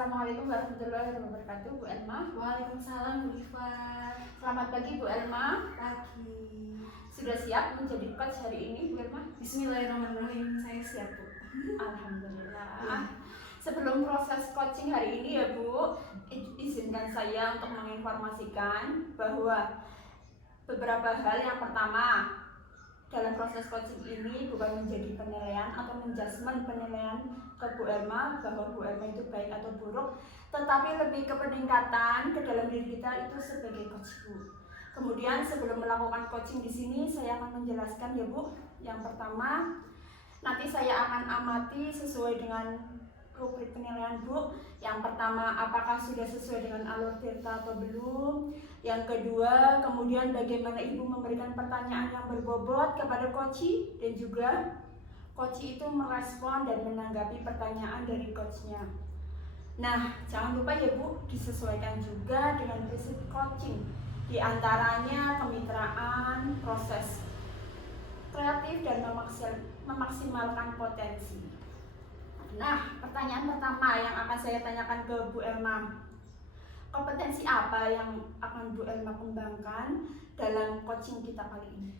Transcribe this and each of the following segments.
Assalamualaikum warahmatullahi wabarakatuh, Bu Elma. Waalaikumsalam Bu Iva. Selamat pagi, Bu Elma. Pagi. Sudah siap menjadi coach hari ini, Bu Elma? Bismillahirrahmanirrahim, saya siap Bu. Alhamdulillah. Sebelum proses coaching hari ini ya Bu, izinkan saya untuk menginformasikan bahwa beberapa hal. Yang pertama, dalam proses coaching ini bukan menjadi penilaian atau menjudgment penilaian ke Bu Elma bahwa Bu Elma itu baik atau buruk, tetapi lebih ke peningkatan ke dalam diri kita itu sebagai coach Bu. Kemudian sebelum melakukan coaching di sini saya akan menjelaskan ya Bu. Yang pertama, nanti saya akan amati sesuai dengan rubrik penilaian Bu. Yang pertama, apakah sudah sesuai dengan alur tirta atau belum. Yang kedua, kemudian bagaimana Ibu memberikan pertanyaan yang berbobot kepada coach, dan juga coach itu merespon dan menanggapi pertanyaan dari coachnya. Nah, jangan lupa ya Bu, disesuaikan juga dengan prinsip coaching. Di antaranya kemitraan, proses kreatif, dan memaksimalkan potensi. Nah, pertanyaan pertama yang akan saya tanyakan ke Bu Elma, kompetensi apa yang akan Bu Elma kembangkan dalam coaching kita kali ini?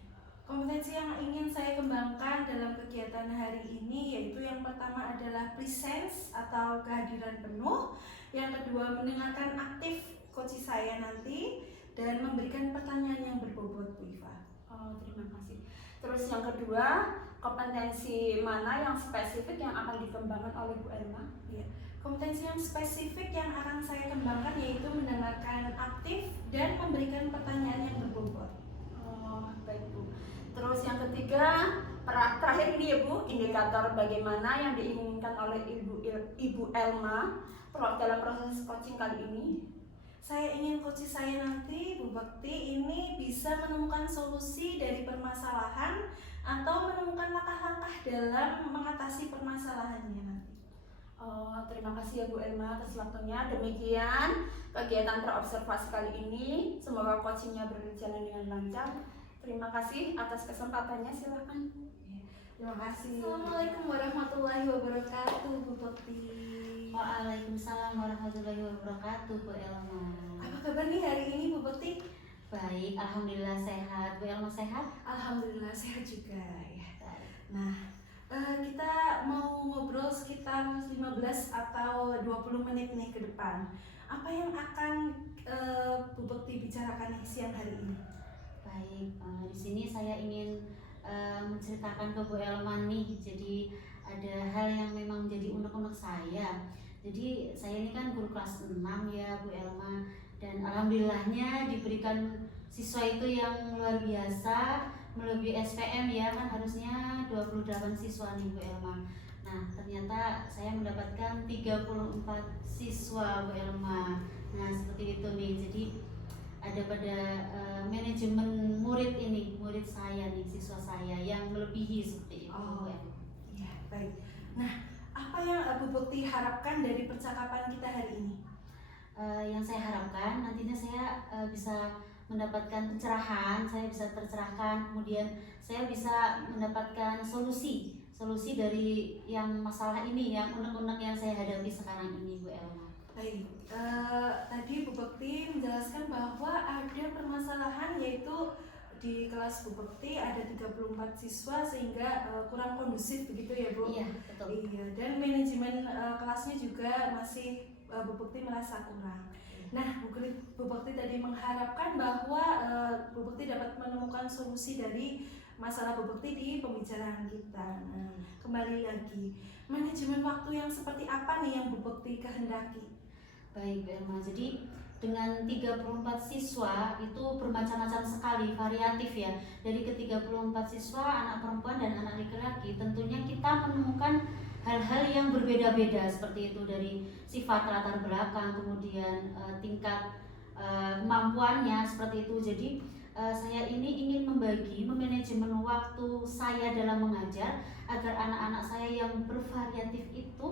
Kompetensi yang ingin saya kembangkan dalam kegiatan hari ini yaitu yang pertama adalah presence atau kehadiran penuh. Yang kedua, mendengarkan aktif coach saya nanti dan memberikan pertanyaan yang berbobot Bu Iva. Oh, terima kasih. Terus yang kedua, kompetensi mana yang spesifik yang akan dikembangkan oleh Bu Elma? Ya, kompetensi yang spesifik yang akan saya kembangkan yaitu mendengarkan aktif dan memberikan pertanyaan yang berbobot. Oh, baik Bu. Terus yang ketiga, terakhir ini ya Bu, indikator bagaimana yang diinginkan oleh Ibu Elma dalam proses coaching kali ini. Saya ingin coach saya nanti, Bu Bakti, ini bisa menemukan solusi dari permasalahan atau menemukan langkah-langkah dalam mengatasi permasalahannya nanti. Oh, terima kasih ya Bu Elma atas waktunya. Demikian kegiatan terobservasi kali ini. Semoga coachingnya berjalan dengan lancar. Terima kasih atas kesempatannya, silakan. Terima kasih. Assalamualaikum warahmatullahi wabarakatuh, Bu Bakti. Waalaikumsalam warahmatullahi wabarakatuh, Bu Elma. Apa kabar nih hari ini, Bu Bakti? Baik, alhamdulillah sehat. Bu Elma sehat? Alhamdulillah sehat juga ya. Nah, kita mau ngobrol sekitar 15 atau 20 menit nih ke depan. Apa yang akan Bu Bakti bicarakan nih siang hari ini? Baik, di sini saya ingin menceritakan ke Bu Elma nih. Jadi ada hal yang memang menjadi unek-unek saya. Jadi saya ini kan guru kelas 6 ya Bu Elma, dan alhamdulillahnya diberikan siswa itu yang luar biasa, melebihi SPM ya, kan harusnya 28 siswa nih Bu Elma. Nah, ternyata saya mendapatkan 34 siswa Bu Elma. Nah, seperti itu nih. Jadi ada pada manajemen murid ini, murid saya nih, siswa saya yang melebihi seperti itu. Oh, iya, baik. Nah, apa yang Bu Bakti harapkan dari percakapan kita hari ini? Yang saya harapkan nantinya saya bisa mendapatkan pencerahan, saya bisa tercerahkan, kemudian saya bisa mendapatkan solusi dari yang masalah ini, yang unek-unek yang saya hadapi sekarang ini, Bu Elma. Baik, tadi Bu Bakti menjelaskan bahwa ada permasalahan yaitu di kelas Bu Bakti ada 34 siswa sehingga kurang kondusif begitu ya Bu? Iya, betul. Iya, dan manajemen kelasnya juga masih Bu Bakti merasa kurang. Nah, Bu Bakti tadi mengharapkan bahwa Bu Bakti dapat menemukan solusi dari masalah Bu Bakti di pembicaraan kita. Nah, kembali lagi, manajemen waktu yang seperti apa nih yang Bu Bakti kehendaki? Baik, Bu Elma. Jadi dengan 34 siswa itu bermacam-macam sekali, variatif ya. Dari ke-34 siswa, anak perempuan dan anak laki-laki, tentunya kita menemukan hal-hal yang berbeda-beda seperti itu, dari sifat latar belakang, kemudian tingkat kemampuannya seperti itu. Jadi saya ini ingin memanajemen waktu saya dalam mengajar agar anak-anak saya yang bervariatif itu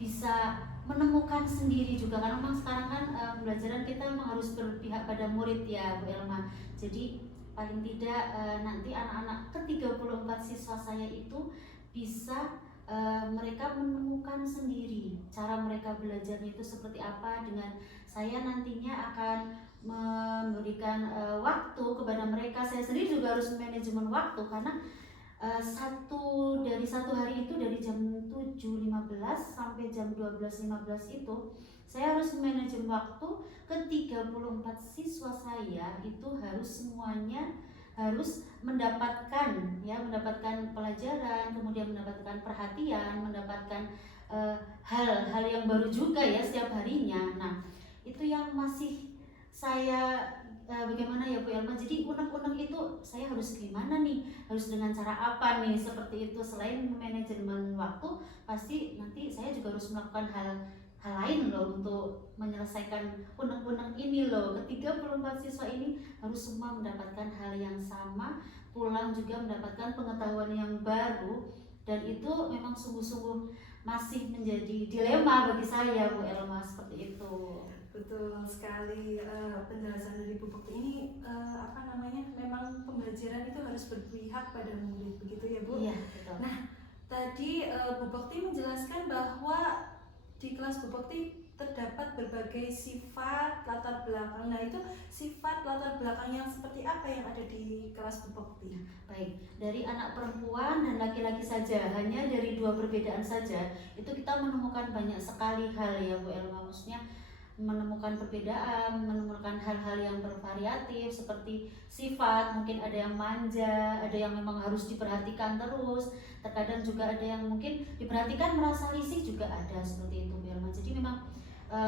bisa menemukan sendiri juga, karena memang sekarang kan pembelajaran kita memang harus berpihak pada murid ya Bu Elma. Jadi paling tidak nanti anak-anak ke-34 siswa saya itu bisa mereka menemukan sendiri cara mereka belajarnya itu seperti apa. Dengan saya nantinya akan memberikan waktu kepada mereka. Saya sendiri juga harus manajemen waktu karena dari satu hari itu dari jam 7.15 sampai jam 12.15 itu saya harus manajemen waktu ke 34 siswa saya. Itu harus semuanya harus mendapatkan pelajaran, kemudian mendapatkan perhatian, mendapatkan hal-hal yang baru juga ya setiap harinya. Nah, itu yang masih saya bagaimana ya Bu Elma, jadi unek-unek itu saya harus gimana nih, harus dengan cara apa nih, seperti itu. Selain manajemen waktu, pasti nanti saya juga harus melakukan hal lain loh untuk menyelesaikan unek-unek ini loh. Ke 34 siswa ini harus semua mendapatkan hal yang sama, pulang juga mendapatkan pengetahuan yang baru, dan itu memang sungguh-sungguh masih menjadi dilema bagi saya Bu Elma, seperti itu. Betul sekali, penjelasan dari Bu Bekti ini memang pembelajaran itu harus berpihak pada murid, begitu ya Bu? Iya, betul. Nah, tadi Bu Bekti menjelaskan bahwa di kelas Bu Bekti terdapat berbagai sifat latar belakang. Nah, itu sifat latar belakang yang seperti apa yang ada di kelas Bu Bekti? Baik, dari anak perempuan dan laki-laki saja, hanya dari dua perbedaan saja, itu kita menemukan banyak sekali hal ya Bu Elma. Maksudnya menemukan perbedaan, menemukan hal-hal yang bervariatif seperti sifat, mungkin ada yang manja, ada yang memang harus diperhatikan terus, terkadang juga ada yang mungkin diperhatikan merasa risih juga ada, seperti itu Bu Elma. Jadi memang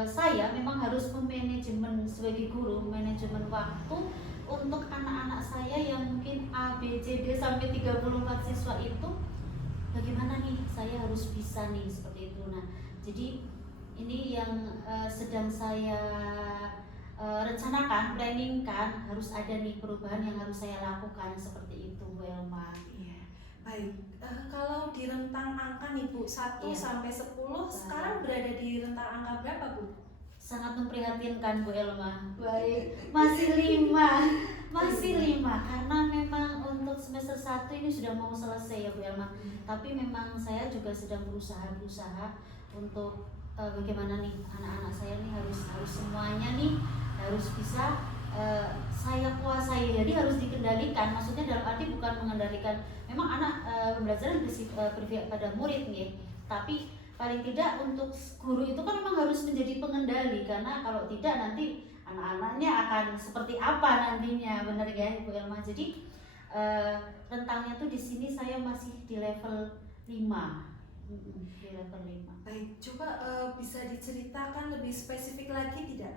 saya memang harus memanajemen sebagai guru, manajemen waktu untuk anak-anak saya yang mungkin A, B, C, D sampai 34 siswa itu, bagaimana nih saya harus bisa nih, seperti itu. Nah, jadi ini yang sedang saya rencanakan, planningkan, harus ada nih perubahan yang harus saya lakukan, seperti itu Bu Elma. Iya, baik. Kalau di rentang angka nih Bu, 1 Iya. sampai 10, sekarang berada di rentang angka berapa Bu? Sangat memprihatinkan Bu Elma. Baik, masih 5 karena memang untuk semester 1 ini sudah mau selesai ya Bu Elma. Tapi memang saya juga sedang berusaha untuk bagaimana nih anak-anak saya nih harus semuanya nih harus bisa saya kuasai, jadi harus dikendalikan. Maksudnya dalam arti bukan mengendalikan, memang anak pembelajaran berpihak pada murid nih, tapi paling tidak untuk guru itu kan memang harus menjadi pengendali, karena kalau tidak nanti anak-anaknya akan seperti apa nantinya, benar ya Bu Elma. Jadi rentangnya tuh di sini saya masih di level 5. Di level 5. Baik, coba bisa diceritakan lebih spesifik lagi tidak?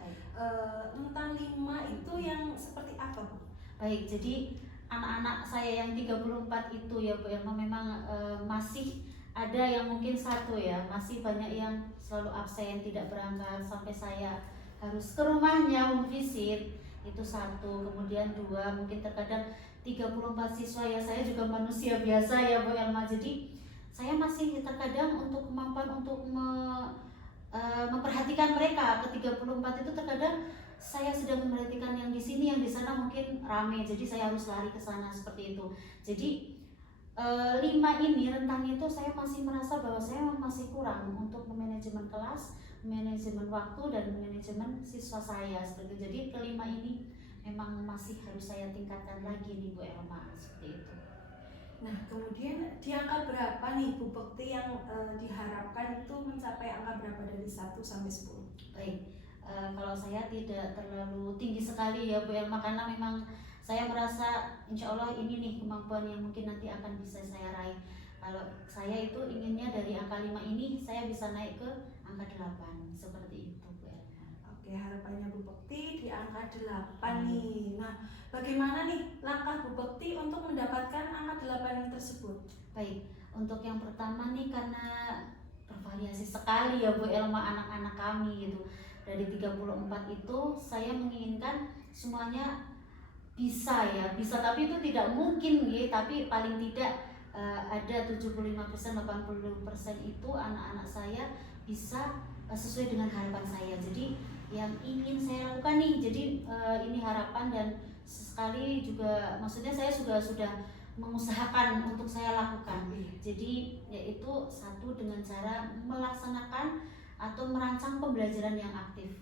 Rentang 5 itu yang seperti apa Bu? Baik, jadi anak-anak saya yang 34 itu ya Bu Elma, memang masih ada yang mungkin 1 ya, masih banyak yang selalu absen, tidak berangkat, sampai saya harus ke rumahnya memvisit, itu 1. Kemudian 2, mungkin terkadang 34 siswa ya, saya juga manusia biasa ya Bu Elma, jadi saya masih terkadang untuk kemampuan untuk memperhatikan mereka. Ke 34 itu terkadang saya sedang memperhatikan yang di sini, yang di sana mungkin rame, jadi saya harus lari ke sana, seperti itu. Jadi 5 ini rentang itu saya masih merasa bahwa saya masih kurang untuk manajemen kelas, manajemen waktu, dan manajemen siswa saya, seperti itu. Jadi ke-5 ini memang masih harus saya tingkatkan lagi nih Bu Elma, seperti itu. Nah, kemudian di angka berapa nih Bu Bekti yang diharapkan itu mencapai angka berapa dari 1 sampai 10? Baik, kalau saya tidak terlalu tinggi sekali ya Bu Elma, karena memang saya merasa insya Allah ini nih kemampuan yang mungkin nanti akan bisa saya raih. Kalau saya itu inginnya dari angka 5 ini saya bisa naik ke angka 8, seperti itu Bu Elma. Oke, harapannya Bu Bekti di angka 8 nih. Nah, bagaimana nih langkah Bu Bekti untuk mendapatkan angka 8 tersebut? Baik, untuk yang pertama nih, karena bervariasi sekali ya Bu Elma anak-anak kami gitu. Dari 34 itu saya menginginkan semuanya bisa ya, bisa, tapi itu tidak mungkin ya, tapi paling tidak ada 75%, 80% itu anak-anak saya bisa sesuai dengan harapan saya. Jadi yang ingin saya lakukan nih, jadi ini harapan, dan sekali juga maksudnya saya sudah mengusahakan untuk saya lakukan. Jadi yaitu satu dengan cara melaksanakan atau merancang pembelajaran yang aktif.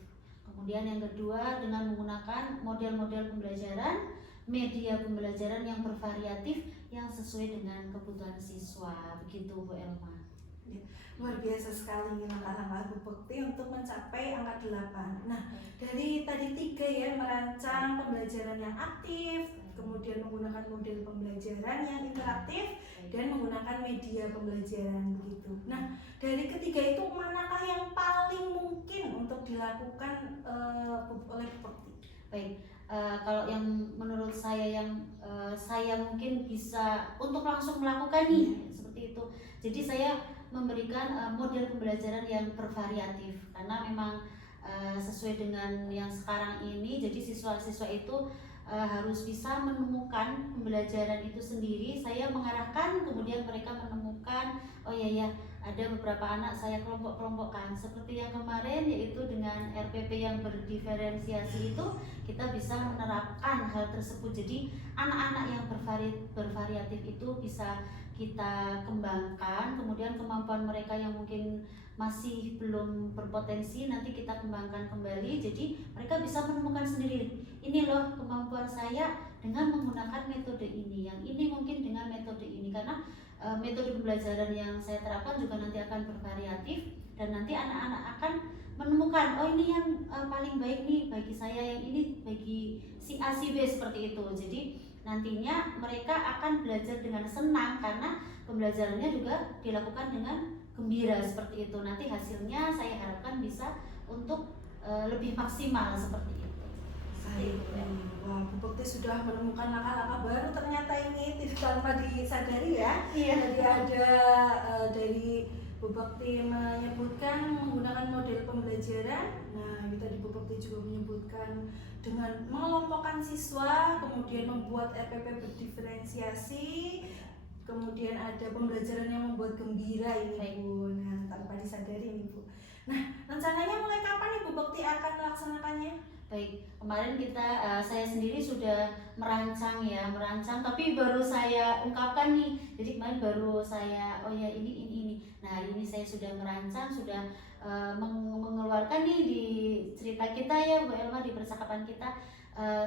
Kemudian yang kedua dengan menggunakan model-model pembelajaran, media pembelajaran yang bervariatif yang sesuai dengan kebutuhan siswa. Begitu Bu Elma. Luar biasa sekali nih langkah-langkah Bu Bekti untuk mencapai angka 8. Nah, dari tadi 3 ya, merancang pembelajaran yang aktif, kemudian menggunakan model pembelajaran yang interaktif, dan menggunakan media pembelajaran begitu. Nah, dari ketiga itu manakah yang paling mungkin untuk dilakukan oleh Bu Bekti? Baik, kalau yang menurut saya yang saya mungkin bisa untuk langsung melakukan nih seperti itu. Jadi saya memberikan model pembelajaran yang bervariatif karena memang sesuai dengan yang sekarang ini. Jadi siswa-siswa itu harus bisa menemukan pembelajaran itu sendiri. Saya mengarahkan, kemudian mereka menemukan, oh ya ada beberapa anak saya kelompok-kelompokkan seperti yang kemarin, yaitu dengan RPP yang berdiferensiasi itu kita bisa menerapkan hal tersebut. Jadi anak-anak yang bervariatif itu bisa kita kembangkan, kemudian kemampuan mereka yang mungkin masih belum berpotensi nanti kita kembangkan kembali. Jadi mereka bisa menemukan sendiri, ini loh kemampuan saya dengan menggunakan metode ini, yang ini mungkin dengan metode ini, karena metode pembelajaran yang saya terapkan juga nanti akan bervariatif dan nanti anak-anak akan menemukan, oh ini yang paling baik nih bagi saya, yang ini bagi si A si B, seperti itu. Jadi nantinya mereka akan belajar dengan senang karena pembelajarannya juga dilakukan dengan gembira seperti itu. Nanti hasilnya saya harapkan bisa untuk lebih maksimal seperti itu. Wah, Bu Bekti sudah menemukan langkah-langkah baru ternyata ini tidak tanpa disadari ya. Iya. Jadi ada dari Bu Bekti menyebutkan menggunakan model pembelajaran. Nah, ini tadi Bu Bekti juga menyebutkan dengan mengelompokkan siswa, kemudian membuat RPP berdiferensiasi, kemudian ada pembelajaran yang membuat gembira ini Bu. Nah, tanpa disadari ini Bu. Nah, rencananya mulai kapan nih Bu Bekti akan melaksanakannya? Baik, kemarin saya sendiri sudah merancang, tapi baru saya ungkapkan nih. Jadi kemarin baru saya, oh ya ini. Nah hari ini saya sudah merancang, sudah mengeluarkan nih di cerita kita ya Bu Elma, di percakapan kita.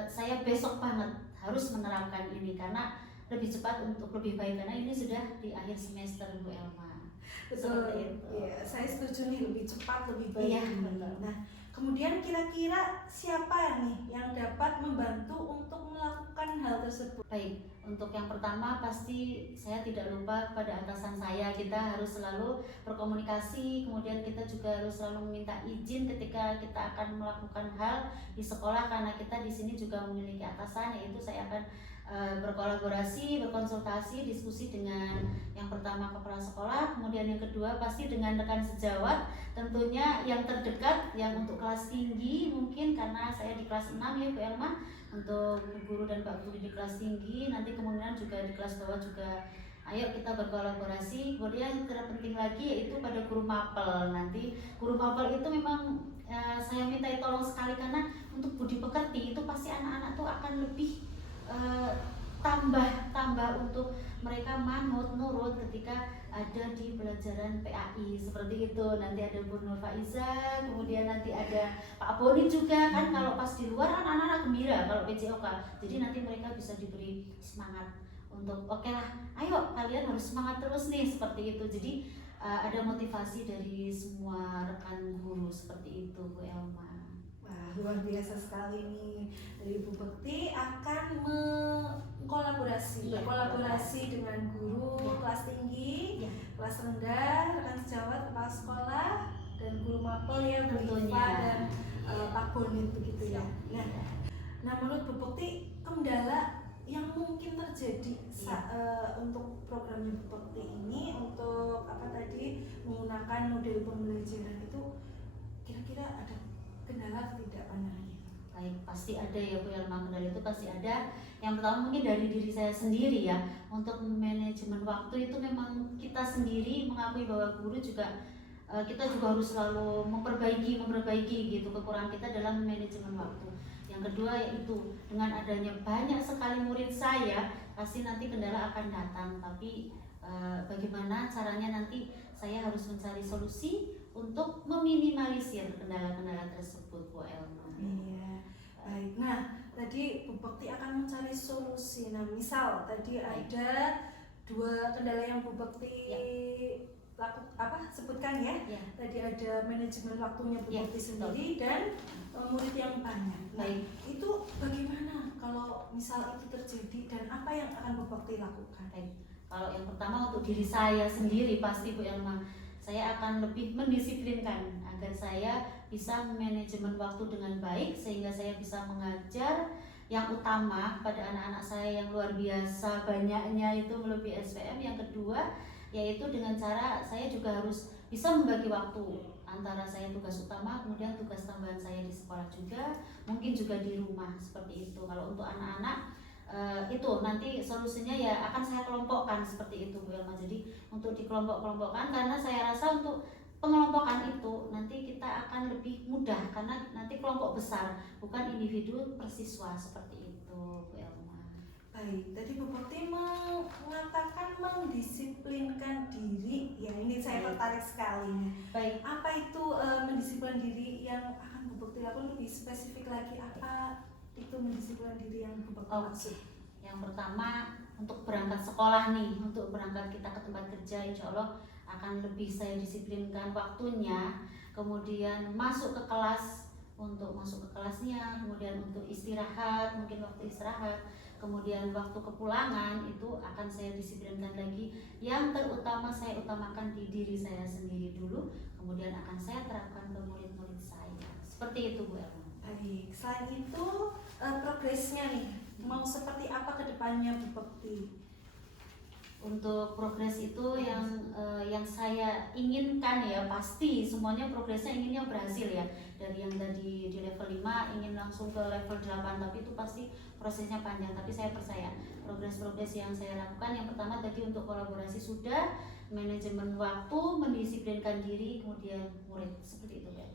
Saya besok banget harus menerapkan ini karena lebih cepat untuk lebih baik, karena ini sudah di akhir semester Bu Elma. Betul. Iya, saya setuju nih, lebih cepat lebih baik. Iya, betul. Nah, kemudian kira-kira siapa nih yang dapat membantu untuk melakukan hal tersebut? Baik, untuk yang pertama pasti saya tidak lupa pada atasan saya. Kita harus selalu berkomunikasi, kemudian kita juga harus selalu meminta izin ketika kita akan melakukan hal di sekolah, karena kita di sini juga memiliki atasan, yaitu saya akan berkolaborasi, berkonsultasi, diskusi dengan yang pertama kepala sekolah, kemudian yang kedua pasti dengan rekan sejawat, tentunya yang terdekat, yang untuk kelas tinggi mungkin karena saya di kelas 6 ya Bu Elma, untuk guru dan Pak Guru di kelas tinggi, nanti kemungkinan juga di kelas bawah juga. Ayo kita berkolaborasi. Kemudian yang terpenting lagi yaitu pada guru mapel. Nanti guru mapel itu memang saya minta tolong sekali, karena untuk budi pekerti itu pasti anak-anak tuh akan lebih tambah untuk mereka manut nurut ketika ada di pelajaran PAI seperti itu. Nanti ada Bu Nur Faiza, kemudian nanti ada Pak Boni juga kan. Kalau pas di luar kan anak-anak gembira kalau PJOK, jadi nanti mereka bisa diberi semangat untuk oke lah, ayo kalian harus semangat terus nih, seperti itu. Jadi ada motivasi dari semua rekan guru seperti itu Bu Elma. Wah, luar biasa sekali nih. Dari Bu Bekti akan berkolaborasi dengan guru kelas tinggi, kelas rendah, rekan sejawat, kepala sekolah, dan guru mapel ya Bu Iva dan Pak Bonit begitu ya. Nah menurut Bu Bekti, kendala yang mungkin terjadi untuk programnya Bu Bekti ini untuk menggunakan model pembelajaran itu, kira-kira ada kendala tidak pandangannya? Baik, pasti ada ya Bu Elma, kendala itu pasti ada. Yang pertama mungkin dari diri saya sendiri ya. Untuk manajemen waktu itu memang kita sendiri mengakui bahwa guru juga kita juga harus selalu memperbaiki gitu kekurangan kita dalam manajemen waktu. Yang kedua yaitu dengan adanya banyak sekali murid saya, pasti nanti kendala akan datang, tapi bagaimana caranya nanti saya harus mencari solusi untuk meminimalisir kendala-kendala tersebut, Bu Elma. Iya, baik. Nah, tadi Bu Bekti akan mencari solusi. Nah, misal tadi ada 2 kendala yang Bu Bekti sebutkan ya. Tadi ada manajemen waktunya Bu Bekti sendiri dan murid yang banyak. Nah, itu bagaimana kalau misal itu terjadi dan apa yang akan Bu Bekti lakukan? Kalau yang pertama untuk diri saya sendiri pasti Bu Elma, saya akan lebih mendisiplinkan agar saya bisa manajemen waktu dengan baik sehingga saya bisa mengajar yang utama kepada anak-anak saya yang luar biasa banyaknya itu melebihi SPM. Yang kedua yaitu dengan cara saya juga harus bisa membagi waktu antara saya tugas utama kemudian tugas tambahan saya di sekolah juga, mungkin juga di rumah seperti itu. Kalau untuk anak-anak itu nanti solusinya ya akan saya kelompokkan seperti itu Bu Elma. Jadi untuk dikelompok-kelompokkan karena saya rasa untuk pengelompokan itu nanti kita akan lebih mudah karena nanti kelompok besar bukan individu per siswa seperti itu Bu Elma. Baik, tadi Bu Bekti mengatakan mendisiplinkan diri. Ya, ini saya tertarik sekali. Baik. Apa itu mendisiplinkan diri yang akan Bu Bekti lakukan, lebih spesifik lagi apa itu mendisiplinkan diri yang Bu Bekti maksud? Yang pertama untuk berangkat sekolah nih, untuk berangkat kita ke tempat kerja, insya Allah akan lebih saya disiplinkan waktunya. Kemudian masuk ke kelas, untuk masuk ke kelasnya, kemudian untuk istirahat, mungkin waktu istirahat, kemudian waktu kepulangan itu akan saya disiplinkan lagi. Yang terutama saya utamakan di diri saya sendiri dulu, kemudian akan saya terapkan ke murid-murid saya. Seperti itu Bu Elma. Baik, selain itu progresnya nih mau seperti apa ke depannya Bu Bekti? Untuk progres itu yang saya inginkan ya pasti semuanya progresnya inginnya berhasil ya. Dari yang tadi di level 5 ingin langsung ke level 8, tapi itu pasti prosesnya panjang. Tapi saya percaya progres-progres yang saya lakukan yang pertama tadi untuk kolaborasi sudah, manajemen waktu, mendisiplinkan diri, kemudian murid, seperti itu ya.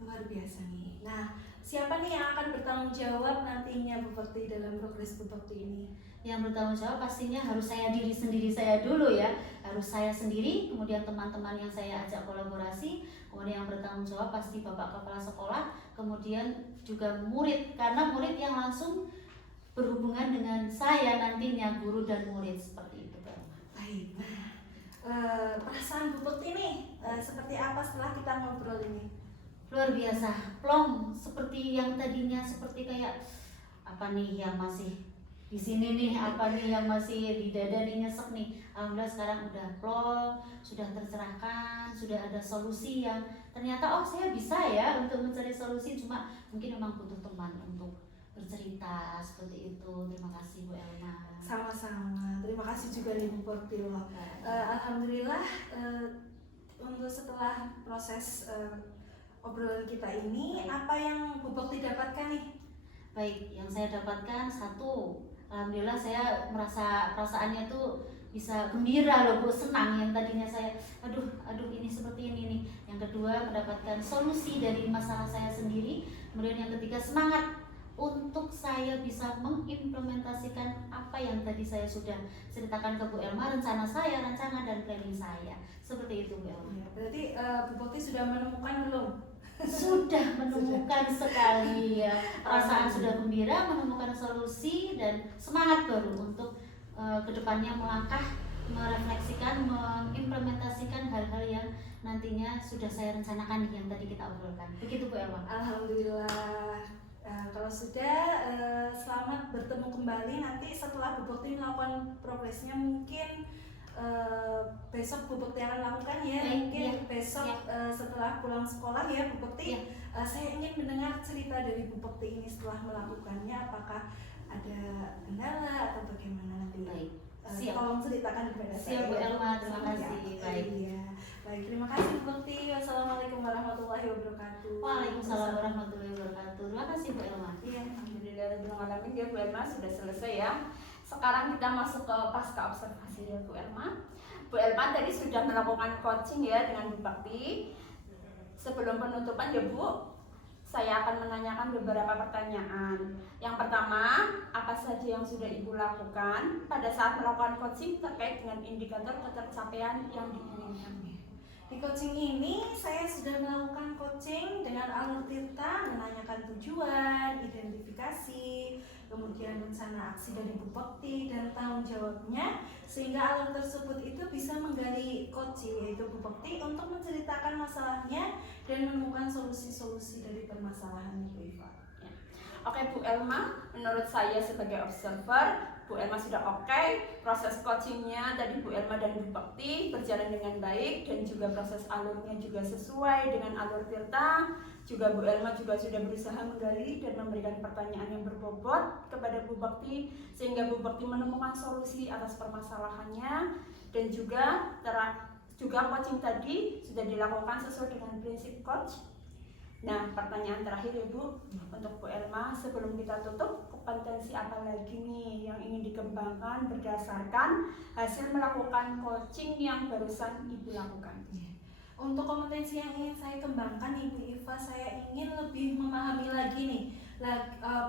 Luar biasa nih. Nah, siapa nih yang akan bertanggung jawab nantinya Bu Bekti dalam progres Bu Bekti ini? Yang bertanggung jawab pastinya harus diri sendiri saya dulu ya, harus saya sendiri, kemudian teman-teman yang saya ajak kolaborasi, kemudian yang bertanggung jawab pasti Bapak Kepala Sekolah, kemudian juga murid, karena murid yang langsung berhubungan dengan saya nantinya, guru dan murid, seperti itu Pak. Baik, perasaan Bu Bekti nih seperti apa setelah kita ngobrol ini? Luar biasa, plong, seperti yang tadinya seperti kayak apa nih yang masih di sini nih, apa nih yang masih di dada nih nyesek nih. Alhamdulillah sekarang udah plong, sudah tercerahkan, sudah ada solusi yang ternyata oh saya bisa ya untuk mencari solusi, cuma mungkin memang butuh teman untuk bercerita seperti itu. Terima kasih Bu Elma. Sama-sama, terima kasih juga nih Bu Bekti. Alhamdulillah untuk setelah proses obrolan kita ini, apa yang Bu Bekti dapatkan nih? Baik, yang saya dapatkan satu, alhamdulillah saya merasa perasaannya tuh bisa gembira loh Bu, senang. Yang tadinya saya aduh ini seperti ini nih. Yang kedua mendapatkan solusi dari masalah saya sendiri. Kemudian yang ketiga semangat untuk saya bisa mengimplementasikan apa yang tadi saya sudah ceritakan ke Bu Elma, rencana saya, rancangan dan planning saya. Seperti itu Bu Elma. Ya, berarti Bu Bekti sudah menemukan belum? Sudah menemukan sekali ya, perasaan sudah gembira, menemukan solusi dan semangat baru untuk kedepannya melangkah, merefleksikan, mengimplementasikan hal-hal yang nantinya sudah saya rencanakan yang tadi kita obrolkan. Begitu Bu Elma. Alhamdulillah. Kalau sudah, selamat bertemu kembali. Nanti setelah Bu Bekti melakukan progresnya mungkin besok Bu Bekti akan lakukan ya. Mungkin besok setelah pulang sekolah ya Bu Bekti. Saya ingin mendengar cerita dari Bu Bekti ini setelah melakukannya. Apakah ada kendala atau bagaimana nanti? Baik. Tolong ceritakan kepada saya. Siap Bu Elma, terima kasih. Baik. Iya. Baik, terima kasih Bu Bekti. Wassalamualaikum warahmatullahi wabarakatuh. Waalaikumsalam warahmatullahi wabarakatuh. Terima kasih Bu Elma. Iya, alhamdulillah ya Bu Elma sudah selesai ya. Sekarang kita masuk ke pasca observasi ya Bu Elma. Bu Elma tadi sudah melakukan coaching ya dengan Bu Bakti. Sebelum penutupan ya Bu, saya akan menanyakan beberapa pertanyaan. Yang pertama, apa saja yang sudah Ibu lakukan pada saat melakukan coaching terkait dengan indikator ketercapaian yang diinginkan? Di coaching ini saya sudah melakukan coaching dengan alur tirta, menanyakan tujuan, identifikasi, kemudian rencana aksi dari Bu Bakti dan tanggung jawabnya, sehingga alur tersebut itu bisa menggali coaching yaitu Bu Bakti untuk menceritakan masalahnya dan menemukan solusi-solusi dari permasalahan Bu Iva. Oke Bu Elma, menurut saya sebagai observer, Bu Elma sudah oke, proses coachingnya tadi Bu Elma dan Bu Bakti berjalan dengan baik dan juga proses alurnya juga sesuai dengan alur tirta. Juga Bu Elma juga sudah berusaha menggali dan memberikan pertanyaan yang berbobot kepada Bu Bakti sehingga Bu Bakti menemukan solusi atas permasalahannya dan juga coaching tadi sudah dilakukan sesuai dengan prinsip coach. Nah, pertanyaan terakhir ya Bu, untuk Bu Elma sebelum kita tutup, kompetensi apa lagi nih yang ingin dikembangkan berdasarkan hasil melakukan coaching yang barusan Ibu lakukan? Untuk kompetensi yang ingin saya kembangkan Ibu Iva, saya ingin lebih memahami lagi nih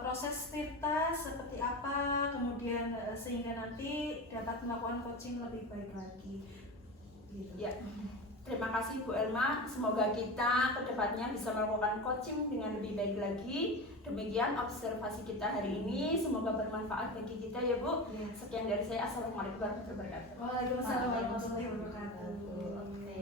proses tirta seperti apa, kemudian sehingga nanti dapat melakukan coaching lebih baik lagi gitu. Ya. Terima kasih Bu Elma, semoga kita kedepannya bisa melakukan coaching dengan lebih baik lagi. Demikian observasi kita hari ini, semoga bermanfaat bagi kita ya Bu. Sekian dari saya, Assalamualaikum warahmatullahi wabarakatuh. Waalaikumsalam warahmatullahi wabarakatuh. Oke.